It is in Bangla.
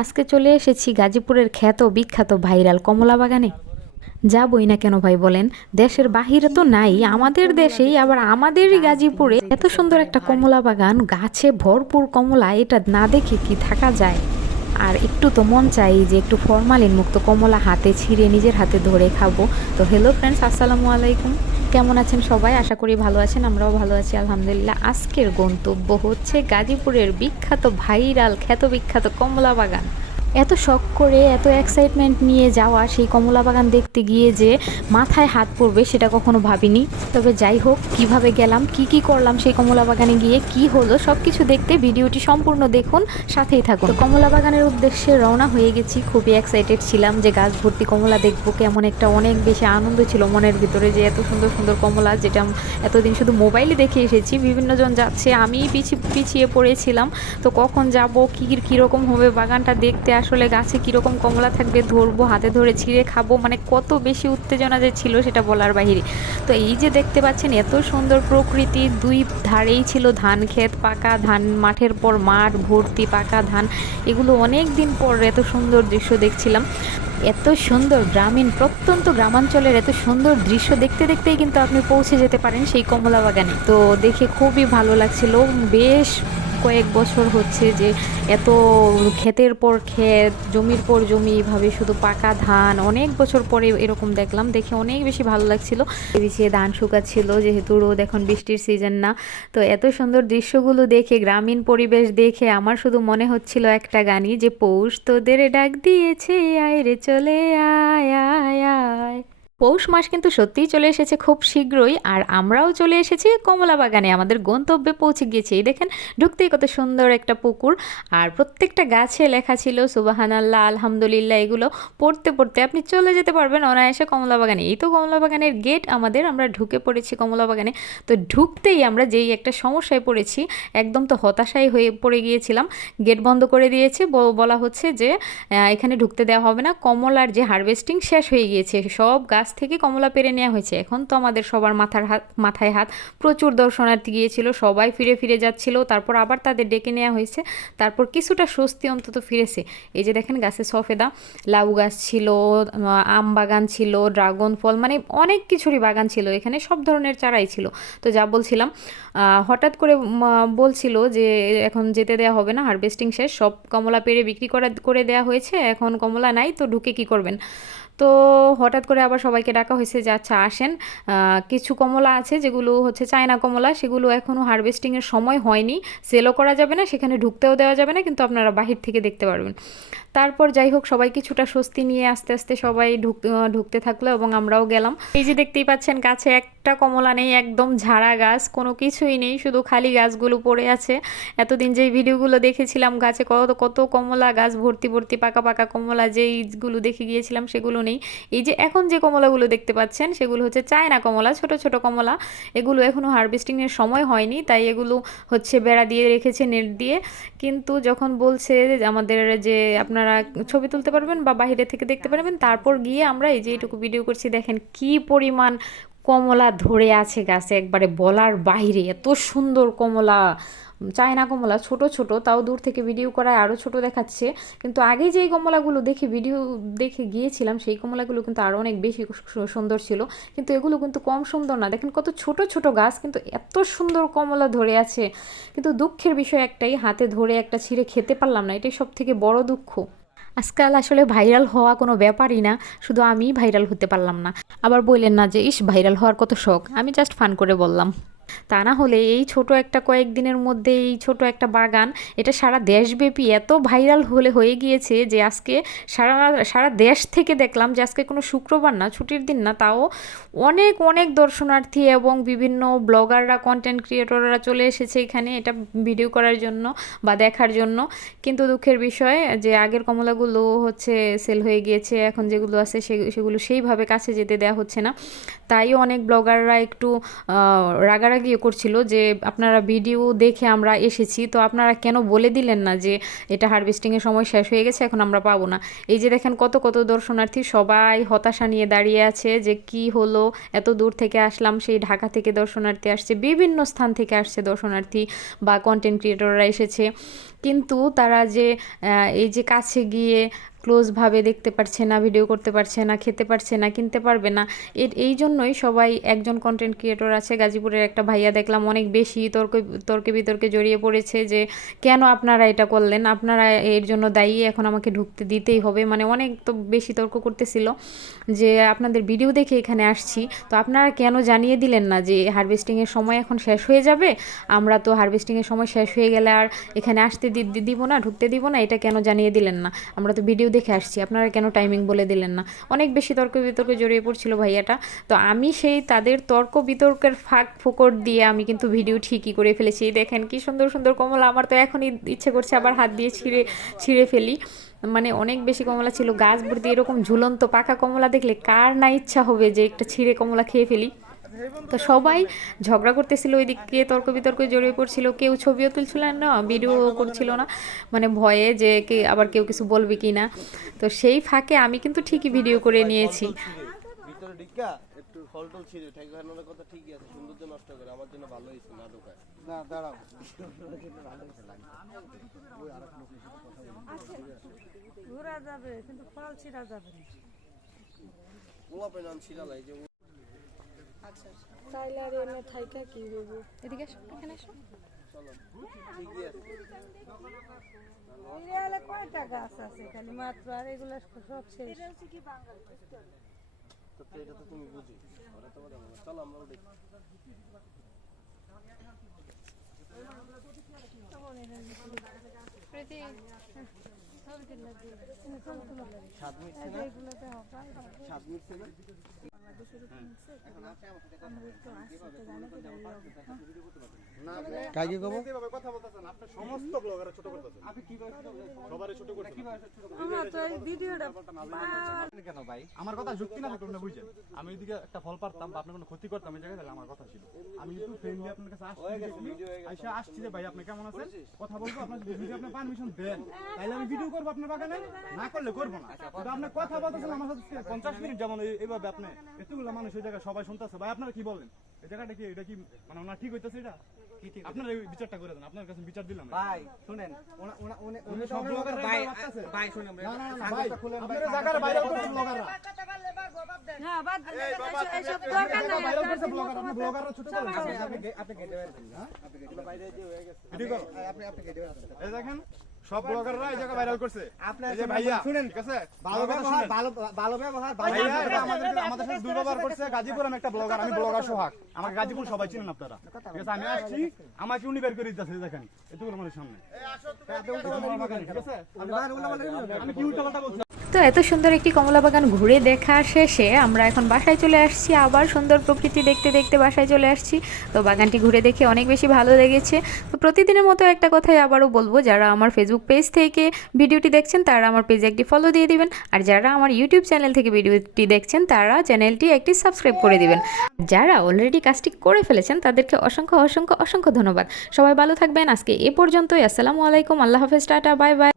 আজকে চলে এসেছি গাজীপুরের খ্যাত, বিখ্যাত ভাইরাল কমলা বাগানে। যাবই না কেন ভাই বলেন, দেশের বাহিরে তো নাই, আমাদের দেশেই, আবার আমাদেরই গাজীপুরে এত সুন্দর একটা কমলা বাগান, গাছে ভরপুর কমলা, এটা না দেখে কি থাকা যায়? আর একটু তো মন চাই যে একটু ফরমালিন মুক্ত কমলা হাতে ছিঁড়ে নিজের হাতে ধরে খাব। তো হ্যালো ফ্রেন্ডস আসসালামু আলাইকুম। কেমন আছেন সবাই? আশা করি ভালো আছেন, আমরাও ভালো আছি, আলহামদুলিল্লাহ। আজকের গন্তব্য হচ্ছে গাজীপুরের বিখ্যাত ভাইরাল খ্যাত বিখ্যাত কমলা বাগান এত শখ করে, এত এক্সাইটমেন্ট নিয়ে যাওয়া সেই কমলা বাগান দেখতে গিয়ে যে মাথায় হাত পড়বে সেটা কখনো ভাবিনি। তবে যাই হোক, কীভাবে গেলাম, কি কি করলাম সেই কমলা বাগানে গিয়ে, কি হলো সব কিছু দেখতে ভিডিওটি সম্পূর্ণ দেখুন, সাথেই থাকুন। তো কমলা বাগানের উদ্দেশ্যে রওনা হয়ে গেছি, খুবই এক্সাইটেড ছিলাম যে গাছ ভর্তি কমলা দেখব, কেমন একটা অনেক বেশি আনন্দ ছিল মনের ভিতরে যে এত সুন্দর সুন্দর কমলা, যেটা এতদিন শুধু মোবাইলে দেখে এসেছি বিভিন্নজন যাচ্ছে, আমি পিছিয়ে পিছিয়ে পড়েছিলাম, তো কখন যাব, কী, কীরকম হবে বাগানটা দেখতে আসলে গাছে কীরকম কমলা থাকবে ধরবো, হাতে ধরে ছিঁড়ে খাব মানে কত বেশি উত্তেজনা যে ছিল সেটা বলার বাহিরে। তো এই যে দেখতে পাচ্ছেন এত সুন্দর প্রকৃতি, দুই ধারেই ছিল ধান ক্ষেত, পাকা ধান, মাঠের পর মাঠ, ভর্তি পাকা ধান, এগুলো অনেক দিন পর এত সুন্দর দৃশ্য দেখছিলাম। এত সুন্দর গ্রামীণ, প্রত্যন্ত গ্রামাঞ্চলের এত সুন্দর দৃশ্য দেখতে দেখতেই কিন্তু আপনি পৌঁছে যেতে পারেন সেই কমলা বাগানে তো দেখে খুবই ভালো লাগছিল, বেশ কয়েক বছর হচ্ছে যে এত ক্ষেতের পর ক্ষেত, জমির পর জমি, এভাবে শুধু পাকা ধান, অনেক বছর পরে এরকম দেখলাম। দেখে অনেক বেশি ভালো লাগছিল। বিছিয়ে ধান শুকাচ্ছিল, যেহেতু রোদ, এখন বৃষ্টির সিজন না। তো এত সুন্দর দৃশ্যগুলো দেখে, গ্রামীণ পরিবেশ দেখে আমার শুধু মনে হচ্ছিল একটা গানই যে, পৌষ তোদের ডাক দিয়েছে, আয় রে চলে, আয় আয় আয়। পৌষ মাস কিন্তু সত্যিই চলে এসেছে খুব শীঘ্রই, আর আমরাও চলে এসেছি কমলা বাগানে আমাদের গন্তব্যে পৌঁছে গিয়েছি। এই দেখেন, ঢুকতেই কত সুন্দর একটা পুকুর, আর প্রত্যেকটা গাছে লেখা ছিল সুবাহান আল্লাহ আলহামদুলিল্লাহ, এগুলো পড়তে পড়তে আপনি চলে যেতে পারবেন অনায়াসে কমলা বাগানে এই তো কমলা বাগানের গেট আমাদের, আমরা ঢুকে পড়েছি কমলা বাগানে তো ঢুকতেই আমরা যেই একটা সমস্যায় পড়েছি, একদম তো হতাশাই হয়ে পড়ে গিয়েছিলাম। গেট বন্ধ করে দিয়েছে বলা হচ্ছে যে এখানে ঢুকতে দেওয়া হবে না। কমলার যে হারভেস্টিং শেষ হয়ে গিয়েছে, সব গাছ থেকে কমলা পেরে নেওয়া হয়েছে। এখন তো আমাদের সবার মাথার হাত মাথায় হাত। প্রচুর দর্শনার্থী গিয়েছিল, সবাই ফিরে ফিরে যাচ্ছিল, তারপর আবার তাদের ডেকে নেওয়া হয়েছে। তারপর কিছুটা স্বস্তি অন্তত ফিরেছে। এই যে দেখেন গাছে সফেদা, লাউ গাছ ছিল, আম বাগান ছিল, ড্রাগন ফল মানে অনেক কিছুরই বাগান ছিল। এখানে সব ধরনের চারাই ছিল। তো যা বলছিলাম হঠাৎ করে বলছিল যে এখন যেতে দেওয়া হবে না, হারভেস্টিং শেষ, সব কমলা পেরে বিক্রি করা করে দেওয়া হয়েছে, এখন কমলা নাই, তো ঢুকে কি করবেন? তো হঠাৎ করে আবার সবাইকে ডাকা হয়েছে যে আচ্ছা আসেন। কিছু কমলা আছে যেগুলো হচ্ছে চায়না কমলা, সেগুলো এখনও হারভেস্টিংয়ের সময় হয়নি। সেলও করা যাবে না, সেখানে ঢুকতেও দেওয়া যাবে না, কিন্তু আপনারা বাহির থেকে দেখতে পারবেন। তারপর যাই হোক, সবাই কিছুটা স্বস্তি নিয়ে আস্তে আস্তে সবাই ঢুক ঢুকতে থাকল এবং আমরাও গেলাম। এই যে দেখতেই পাচ্ছেন গাছে একটা কমলা নেই, একদম ঝাড়া গাছ, কোনো কিছুই নেই, শুধু খালি গাছগুলো পড়ে আছে। এতদিন যেই ভিডিওগুলো দেখেছিলাম, গাছে কত কত কমলা গাছ, ভর্তি ভর্তি, পাকা পাকা কমলা, যেইগুলো দেখে গিয়েছিলাম, সেগুলো নেই। এই যে এখন যে কমলাগুলো দেখতে পাচ্ছেন, সেগুলো হচ্ছে চায়না কমলা, ছোট ছোট কমলা। এগুলো এখনও হারভেস্টিংয়ের সময় হয়নি, তাই এগুলো হচ্ছে বেড়া দিয়ে রেখেছে নেট দিয়ে। কিন্তু যখন বলছে আমাদের যে আপনারা ছবি তুলতে পারবেন বা বাইরে থেকে দেখতে পারবেন, তারপর গিয়ে আমরা এই যে এইটুকু ভিডিও করছি, দেখেন কি পরিমাণ কমলা ধরে আছে গাছে একবারে বলার বাইরে। এত সুন্দর কমলা, চায়না কমলা, ছোট ছোট, তাও দূর থেকে ভিডিও করায় আরও ছোট দেখাচ্ছে। কিন্তু আগে যেই কমলাগুলো দেখে ভিডিও দেখে গিয়েছিলাম, সেই কমলাগুলো কিন্তু আরও অনেক বেশি সুন্দর ছিল। কিন্তু এগুলো কিন্তু কম সুন্দর না। দেখেন কত ছোট ছোট গাছ, কিন্তু এত সুন্দর কমলা ধরে আছে। কিন্তু দুঃখের বিষয় একটাই, হাতে ধরে একটা ছিঁড়ে খেতে পারলাম না। এটাই সব থেকে বড় দুঃখ। আজকাল আসলে ভাইরাল হওয়া কোনো ব্যাপারই না, শুধু আমি ভাইরাল হতে পারলাম না। আবার বললেন না যে, ইস, ভাইরাল হওয়ার কত শখ। আমি জাস্ট ফান করে বললাম। তা না হলে এই ছোট একটা কয়েকদিনের মধ্যে এই ছোট একটা বাগান এটা সারা দেশব্যাপী এত ভাইরাল হলে হয়ে গিয়েছে যে আজকে সারা সারা দেশ থেকে দেখলাম যে আজকে কোনো শুক্রবার না ছুটির দিন না তাও অনেক অনেক দর্শনার্থী এবং বিভিন্ন ব্লগাররা কন্টেন্ট ক্রিয়েটররা চলে এসেছে এখানে এটা ভিডিও করার জন্য বা দেখার জন্য। কিন্তু দুঃখের বিষয় যে আগের কমলাগুলো হচ্ছে সেল হয়ে গিয়েছে এখন যেগুলো আছে সেগুলো সেইভাবে কাছে যেতে দেওয়া হচ্ছে না। তাই অনেক ব্লগাররা একটু আহ, রাগারাগিও করছিল যে, আপনারা ভিডিও দেখে আমরা এসেছি, তো আপনারা কেন বলে দিলেন না যে, এটা হারভেস্টিংয়ের সময় শেষ হয়ে গেছে, এখন আমরা পাবো না? এই যে দেখেন কত কত দর্শনার্থী সবাই হতাশা নিয়ে দাঁড়িয়ে আছে যে, কি হলো? এত দূর থেকে আসলাম, সেই ঢাকা থেকে দর্শনার্থী আসছে, বিভিন্ন স্থান থেকে আসছে দর্শনার্থী বা কন্টেন্ট ক্রিয়েটররা এসেছে। কিন্তু তারা যে এই যে কাছে গিয়ে ক্লোজভাবে দেখতে পারছে না ভিডিও করতে পারছে না, খেতে পারছে না, কিনতে পারবে না, এর, এই জন্যই সবাই একজন কন্টেন্ট ক্রিয়েটর আছে গাজীপুরের একটা ভাইয়া দেখলাম অনেক বেশি তর্ক, তর্কে বিতর্কে জড়িয়ে পড়েছে যে, কেন আপনারা এটা করলেন? আপনারা এর জন্য দায়ী, এখন আমাকে ঢুকতে দিতেই হবে। মানে অনেক তো বেশি তর্ক করতেছিল যে, আপনাদের ভিডিও দেখে এখানে আসছি। তো আপনারা কেন জানিয়ে দিলেন না যে হারভেস্টিংয়ের সময় এখন শেষ হয়ে যাবে? আমরা তো হারভেস্টিংয়ের সময় শেষ হয়ে গেলে আর এখানে আসতে দিব না, ঢুকতে দিব না, এটা কেন জানিয়ে দিলেন না? আমরা তো ভিডিও দেখে আসছি, আপনারা কেন টাইমিং বলে দিলেন না? অনেক বেশি তর্ক বিতর্কে জড়িয়ে পড়ছিল ভাইয়াটা। তো আমি সেই তাদের তর্ক বিতর্কের ফাঁক ফোকর দিয়ে আমি কিন্তু ভিডিও ঠিকই করে ফেলেছি। দেখেন কি সুন্দর সুন্দর কমলা, আমার তো এখনই ইচ্ছে করছে আবার হাত দিয়ে ছিঁড়ে ছিঁড়ে ফেলি। মানে অনেক বেশি কমলা ছিল, গাছ ভর্তি এরকম ঝুলন্ত পাকা কমলা দেখলে কার না ইচ্ছা হবে যে একটা ছিঁড়ে কমলা খেয়ে ফেলি। তো সবাই ঝগড়া করতেছিল ওই ওইদিকে তর্ক বিতর্ক জড়িয়ে পড়ছিল কেউ ছবিও তুলছিল না ভিডিও করছিল না। মানে ভয়ে যে কে আবার কেউ কিছু বলবে কি না তো সেই ফাঁকে আমি কিন্তু ঠিকই ভিডিও করে নিয়েছি। ভিতরে ঢিকা একটু ফল টল ছিঁড়ে ঠেকানোর কথা ঠিকই আছে সৌন্দর্য নষ্ট করে আমার জন্য ভালো হয়েছে না ঢোকায়। না দাঁড়াও। ঘোরা যাবে কিন্তু ফল ছিঁড়া যাবে না। পোলা পেলাম ছিড়ালাই যে তাইলে আর এনে থাইকা কি হইব? এদিকে আসো এখানে আসো কয়টা গাছ আছে খালি মাত্র আর এগুলো সব শেষ। তো তো এটা তো তুমি বুঝি। ওরা তো বলে চলো আমরা উঠি স্বাদ মিটছে না? স্বাদ মিটছে না কাকে কব? সমস্ত ব্লগার ছোট করতেছেন আপনি কি সবারই ছোট করতেছেন আমার তো এই ভিডিওটা কেন ভাই আমার কথা যুক্তি না থাকলে বুঝছেন? আমি এদিকে একটা ফল পারতাম বা আপনার কোনো ক্ষতি করতাম এই জায়গায় তাহলে আমার কথা ছিল। আমি একটু ফ্রেন্ডলি আপনার কাছে আসছি আইসা আসছি যে ভাই আপনি কেমন আছেন? কথা বলব আপনার যদি আপনি পারমিশন দেন তাহলে আমি ভিডিও করব আপনার বাগানে। না করলে করব না। কিন্তু আপনি কথা বলতেছেন আমার সাথে পঞ্চাশ মিনিট যেমন এই- এইভাবে আপনি এতগুলো মানুষ ওই জায়গায় সবাই শুনতেছে। ভাই আপনারা কি বলেন? এই জায়গাটা কি এটা কি মানে ওনার ঠিক হইতেছে এটা? আপনার বিচারটা করে দেন আপনার কাছে বিচার দিলাম ভাই শুনেন ওনা- ওনা- উনি- সব ব্লগার ভাই ভাই শুনেন না না না ভাই আপনারা জায়গার বাইরে করছেন ব্লগাররা। হ্যাঁ বাদ দে, দরকার নাই বাইরে ব্লগাররা ছোট করেন আপনি- আপনি গেটে হ্যাঁ? আপনি গেটে বের হন। ভিডিও করো আপনি- আপনি গেটে বের এই দেখেন সব ব্লগাররা এই জায়গা ভাইরাল করছে। আপনার যে ভাইয়া শুনেন, ঠিক আছে? ভালো ব্যবহার ভালো ভালো ব্যবহার ভাইয়া আমাদের আমাদের সাথে দুর্ব্যবহার করছে গাজীপুর আমি একটা ব্লগার আমি ব্লগার সোহাগ। আমাকে গাজীপুর সবাই চিনেন আপনারা। ঠিক আছে আমি আসছি আমাকে উনি বের করে দিতেছে দেখেন। এতগুলো মানুষের সামনে ঠিক আছে। আমি কি উল্টা পাল্টা বলছি? তো এত সুন্দর একটি কমলা বাগান ঘুরে দেখা শেষে আমরা এখন বাসায় চলে আসছি। আবার সুন্দর প্রকৃতি দেখতে দেখতে বাসায় চলে আসছি। তো বাগানটি ঘুরে দেখে অনেক বেশি ভালো লেগেছে। তো প্রতিদিনের মতো একটা কথাই আবারও বলব, যারা আমার ফেসবুক পেজ থেকে ভিডিওটি দেখছেন, তারা আমার পেজে একটি ফলো দিয়ে দিবেন। আর যারা আমার ইউটিউব চ্যানেল থেকে ভিডিওটি দেখছেন, তারা চ্যানেলটি একটি সাবস্ক্রাইব করে দিবেন। যারা অলরেডি কাজটি করে ফেলেছেন, তাদেরকে অসংখ্য অসংখ্য অসংখ্য ধন্যবাদ। সবাই ভালো থাকবেন। আজকে এ পর্যন্তই। আসসালামু আলাইকুম। আল্লাহ হাফেজ। টাটা। Bye bye.